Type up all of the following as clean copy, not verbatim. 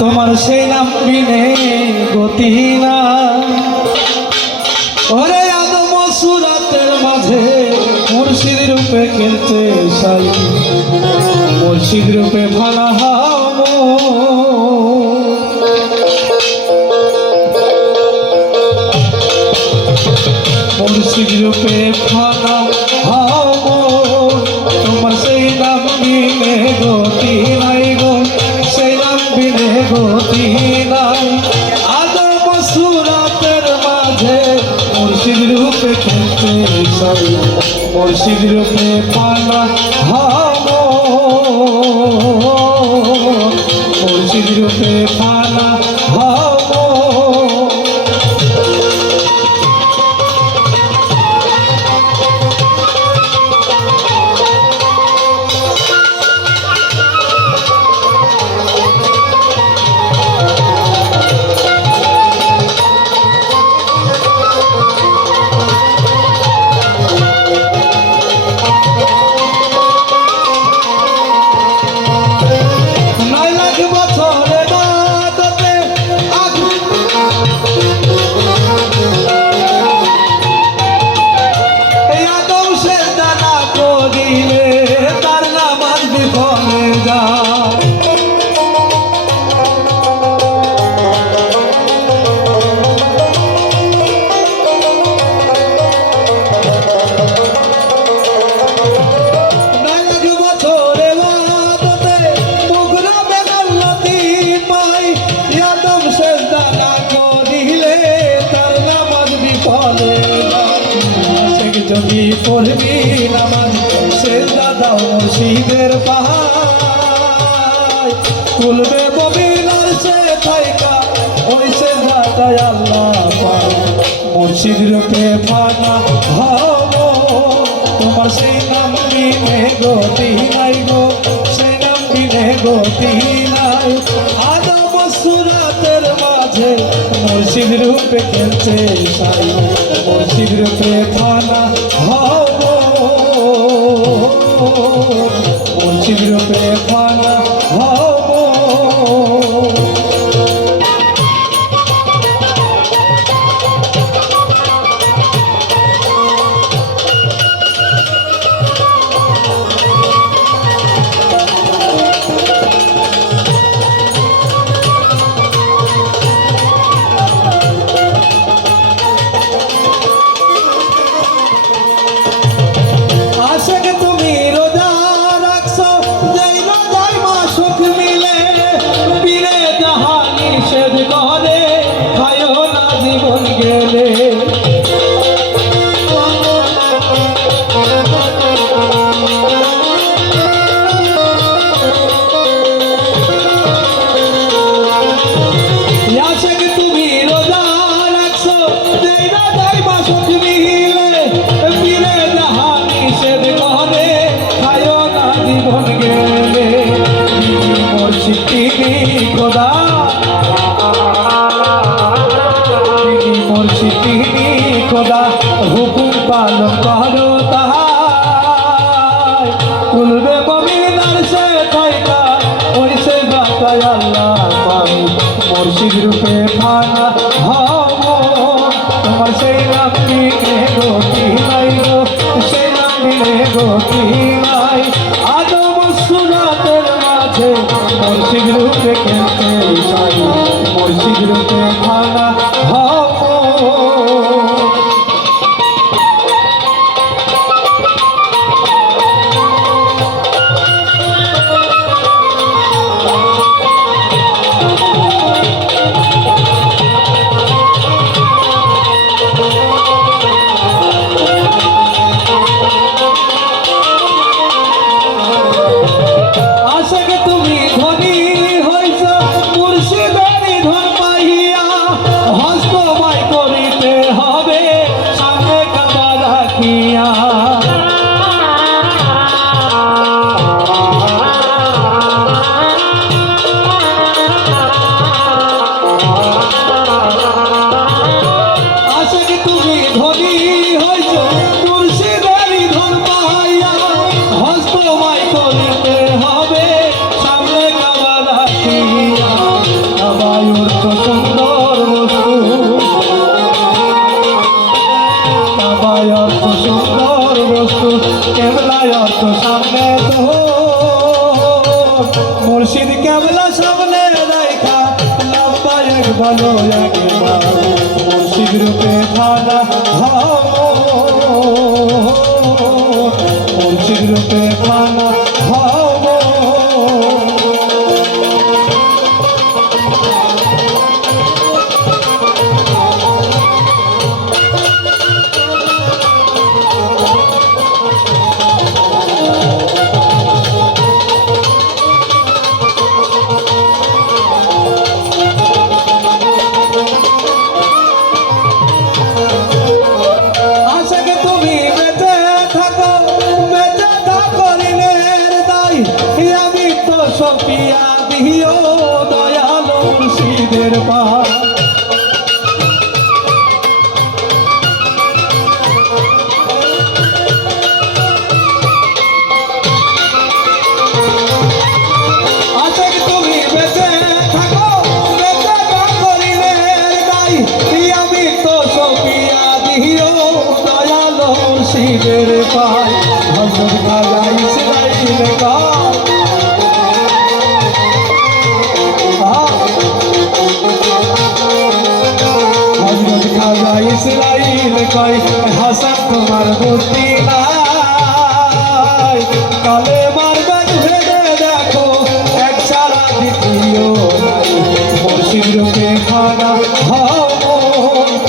তোমার সেই নাম বিনে গতি না। ওরে আদম সুরাতের মাঝে মুর্শিদ রূপে খেলতে চাই, মুর্শিদ রূপে ভালা মুর্শিদ রূপে ফানা তোমার সেই নাম বিনে গতি নাই গো, সেই নাম বিনে গতি নাই। আদম সুরাতের মাঝে মুর্শিদ রূপে খেলতে চাই, মুর্শিদ রূপে ফানা মুর্শিদ রূপে ফানা যদি পড়বি নামাজ সেজদা দাও মুর্শিদের পাহাড়, তুলবে ববিলার সে থাইকা ওই সেজদাটাই আল্লাহ পায়। মুর্শিদ রূপে ফানা হব তোমার সেই নাম বিনে গতি নাই গো, সেই নাম বিনে গতি নাই। আদম সুরাতের মাঝে মুর্শিদ রূপে খেলতে চাই, মুর্শিদ রূপে ফানা হব মুর্শিদ রূপে ফানা হব। খোদা হুকুম পালন করো তাহার, তুলবে ববিলার সে থাইকা ওই সে গাতায় আল্লাহ পাই। মুর্শিদ রূপে ফানা হব তোমার সেই নাম বিনে গতি নাই গো, সেই নাম বিনে গতি নাই। আদম সুরাতের মাঝে মুর্শিদ রূপে খেলতে চাই, মুর্শিদ রূপে ফানা হব। তুমি ধনী হইছ মুর্শিদের ধন পাইয়া তো মুর্শিদ কেবলা সামনে দেখা লম্বা এক ভালো একবার মুর্শিদ রূপে খানা মুর্শিদ রূপে খানা হব সপিয়া দিও দয়াল মুর্শিদের পা আজকে তুমি বেঁচে থাকো বেঁচে করিলে তাই আমি তো সপিয়া দিও দয়াল মুর্শিদের পায় হজরত খাজা ইসরাইল কা ইসরাইল কয় হাসান তোমার বুদ্ধি নাই কালে মারবেন ভেবে দেখো এক ছাড়া দ্বিতীয় নাই মুর্শিদ রূপে খানা হব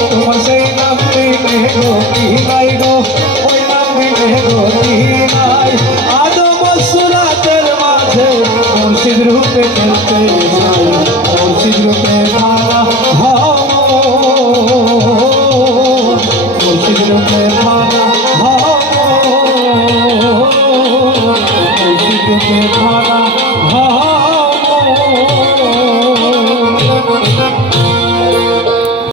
তোমার সেই নাম মিলে গতি নাই গো ওই নাম মিলে গতি নাই আদম সুরাতের মাঝে মুর্শিদ রূপে খেলতে চাই মুর্শিদ রূপে খানা হব মুর্শিদ রূপে